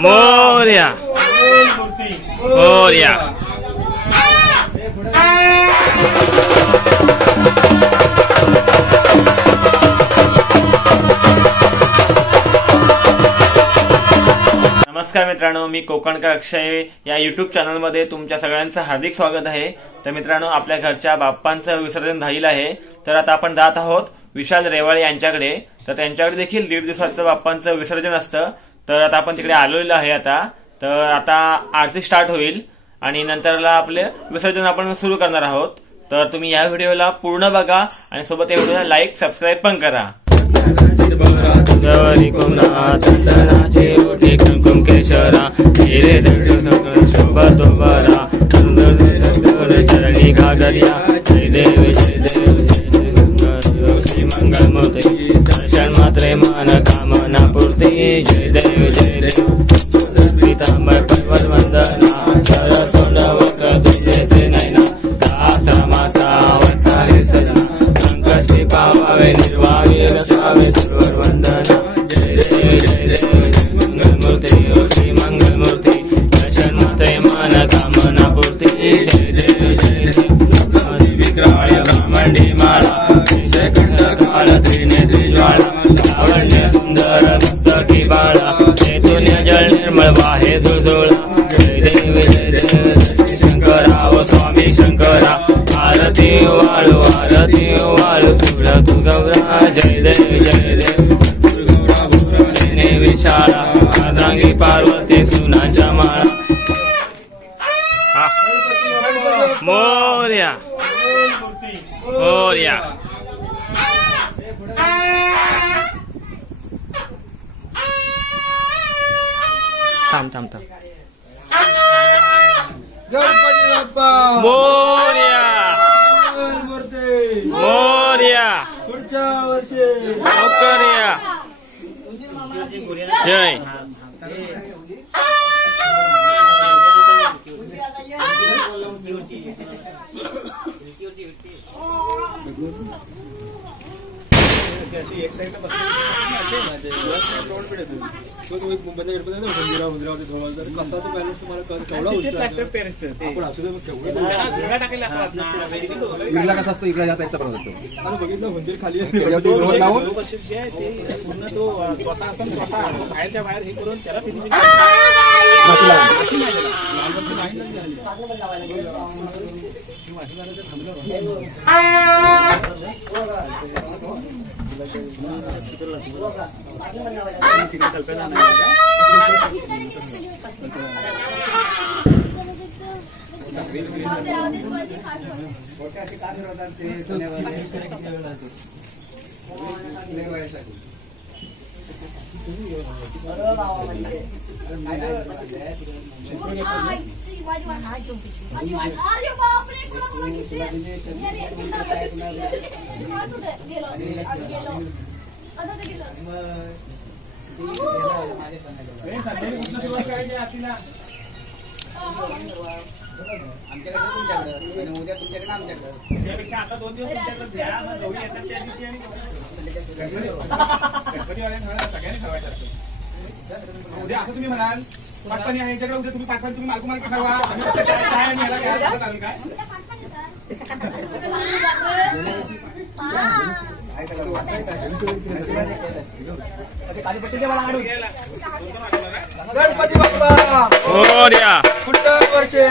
मोरया मोरया। नमस्कार मित्रांनो, मी कोकणकर अक्षय या युट्यूब चॅनल मध्ये तुमच्या सगळ्यांचं हार्दिक स्वागत आहे। तर मित्रांनो, आपल्या घरच्या बाप्पांचं विसर्जन झालेलं आहे। तर आता आपण जात आहोत विशाल रेवाळे यांच्याकडे। तर त्यांच्याकडे देखील 1.5 दिवसाचं बाप्पांचं विसर्जन असतं। तर आता आपण तिकडे आलेलो आहे। तर आता आरती स्टार्ट होईल आणि नंतरला आपले विसर्जन आपण सुरू करणार आहोत। तर तुम्ही या व्हिडिओला पूर्ण बघा आणि सोबत या व्हिडिओला लाईक सबस्क्राईब पण करा। गौरी कुमना चंदनाची रोटी कुमकुम केशरा हिरे शोभा तो बरा चरणी घागरिया जय देव श्री मंगल मूर्ति दर्शन मात्रे मन कामना पूर्ति जय देव पीतांबर पर्वत वंदना सरसोंड वक्र नैना दासा मासा अवतारी सजना संकष्टी पावावे निर्वाणी रसावे सर्वर वंदना जय देव मंगल मूर्ति श्री मंगल मूर्ति दर्शन मात्रे मन कामना पूर्ति जय देव विग्रहाय ब्रह्मंडी माला कंठ काल त्रिनेत्री ज्वाला लावण्य सुंदर मस्तकी बाळा चैतन्य जल निर्मल वाहे झुळझुळा जय देव शंकरा ओ स्वामी शंकरा आरती वाळू तुला तू गौरा जय देव लेने विशाला अर्धांगी पार्वती सुनाच्या माळा मोरया मोरया। थांब गणपती बाप्पा मोरया मोरया पुढच्या वर्षी मोरया जय। बघितलं मंदिर खाली बाहेरच्या बाहेर हे करून त्याला उद्या तुमच्याकडे आमच्याकडे त्यापेक्षा आता 2 दिवस तुमच्याकडे द्या, मग गौरी येतात त्या दिवशी आणि गणपतीवाल्यांना सगळ्यांनी ठरवायचं असतं। उद्या असं तुम्ही म्हणाल पाटपाणी आहे यांच्याकडे, उद्या तुम्ही पाटपाणी तुम्ही मालकू मालकी ठरवा आणि काय आणि याला काय चालेल काय गणपती बाप्पा मोरया पुढच्या वर्षी।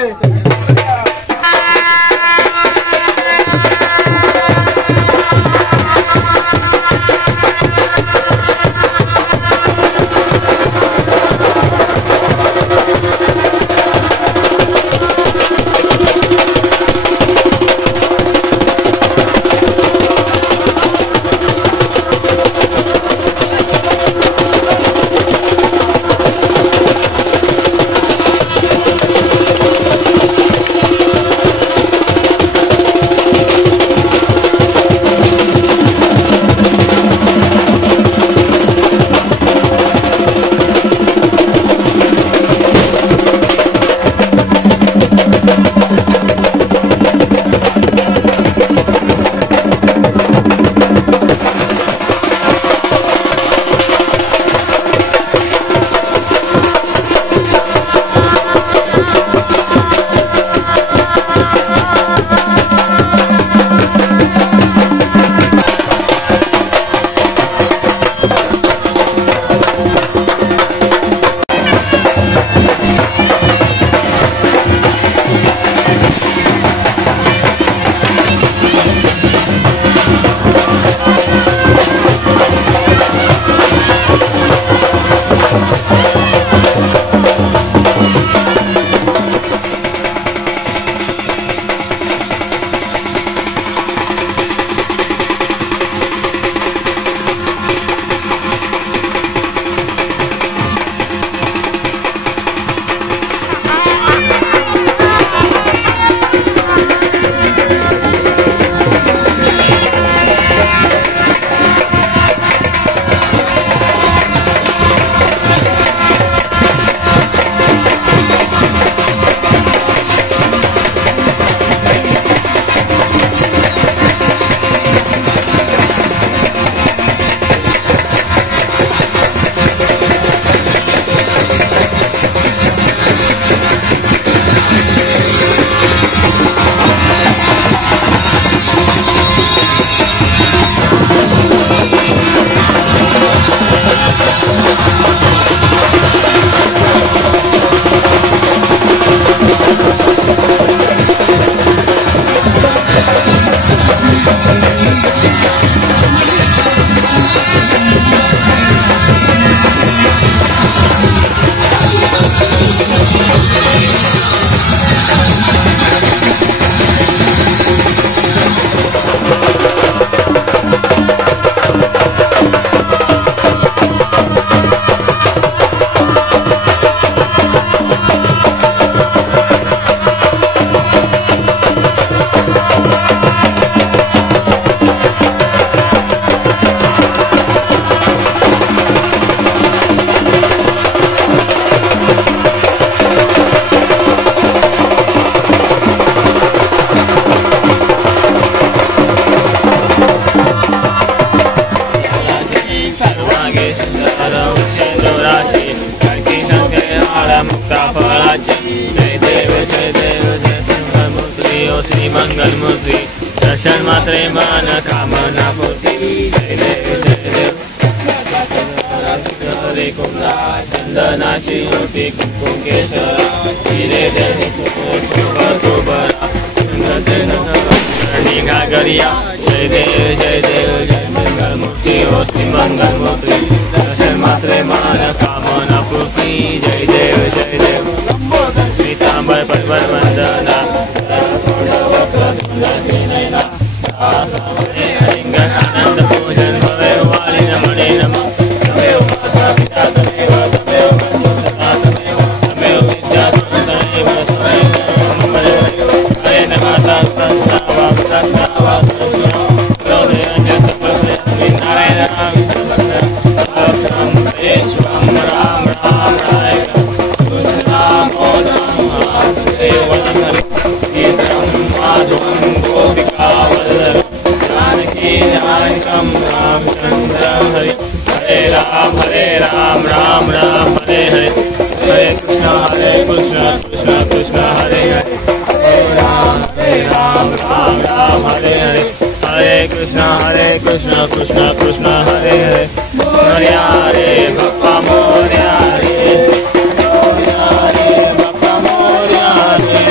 मंगलमूर्ती दर्शन मात्रे मन कामना पूर्ती जय देव हरे कुंदा चंदनाची होती कुंकुम केशरा हिरे देवी घागरिया जय देव जय मंगलमूर्ती होती मंगलमूर्ती दर्शन मात्रे मन कामना पूर्ती जय देव पीतांबर परिवार वंदना आनंद पूजन भवे वाली नमणे नमः तमेव माता पिता तमेव विद्या तमेव हरे नमाता तस्तावा तस्तावा नारायण राम राम राय गोपिका हरे राम राम राम हरे हरे हरे कृष्ण कृष्ण हरे हरे राम राम हरे हरे हरे कृष्ण कृष्ण हरे हरे मोरया रे बप्पा मोरया रे बप्पा मोरया रे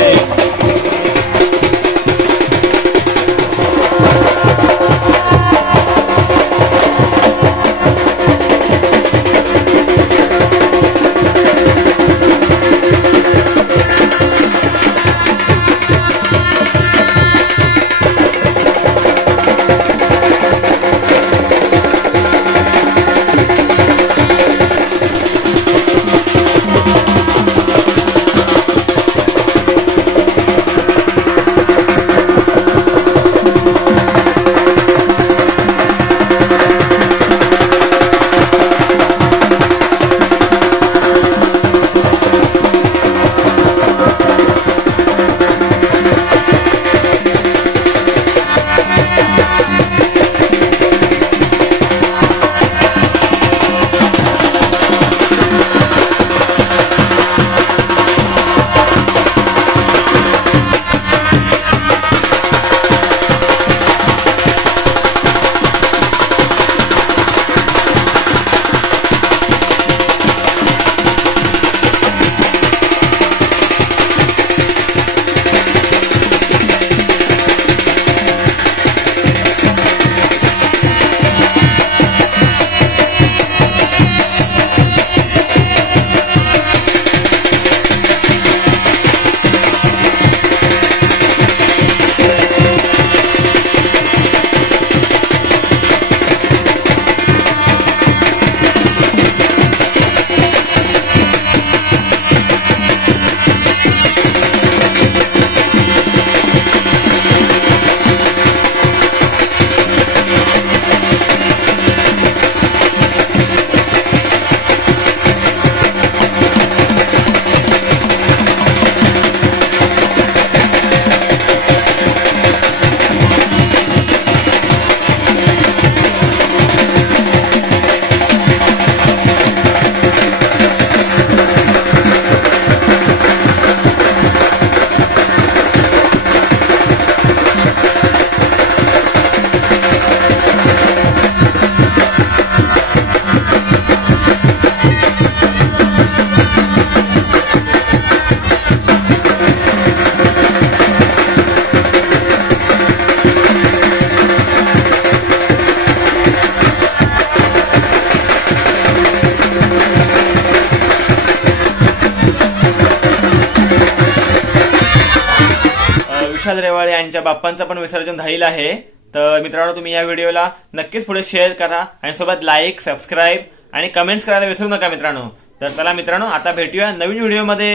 विशाल रेवाळे यांच्या बाप्पांचं पण विसर्जन झालेलं आहे. तर मित्रांनो, तुम्ही या व्हिडिओला नक्कीच पुढे शेअर करा आणि सोबत लाईक, सबस्क्राईब आणि कमेंट्स करायला विसरू नका मित्रांनो. तर चला मित्रांनो, आता भेटूया नवीन व्हिडिओमध्ये.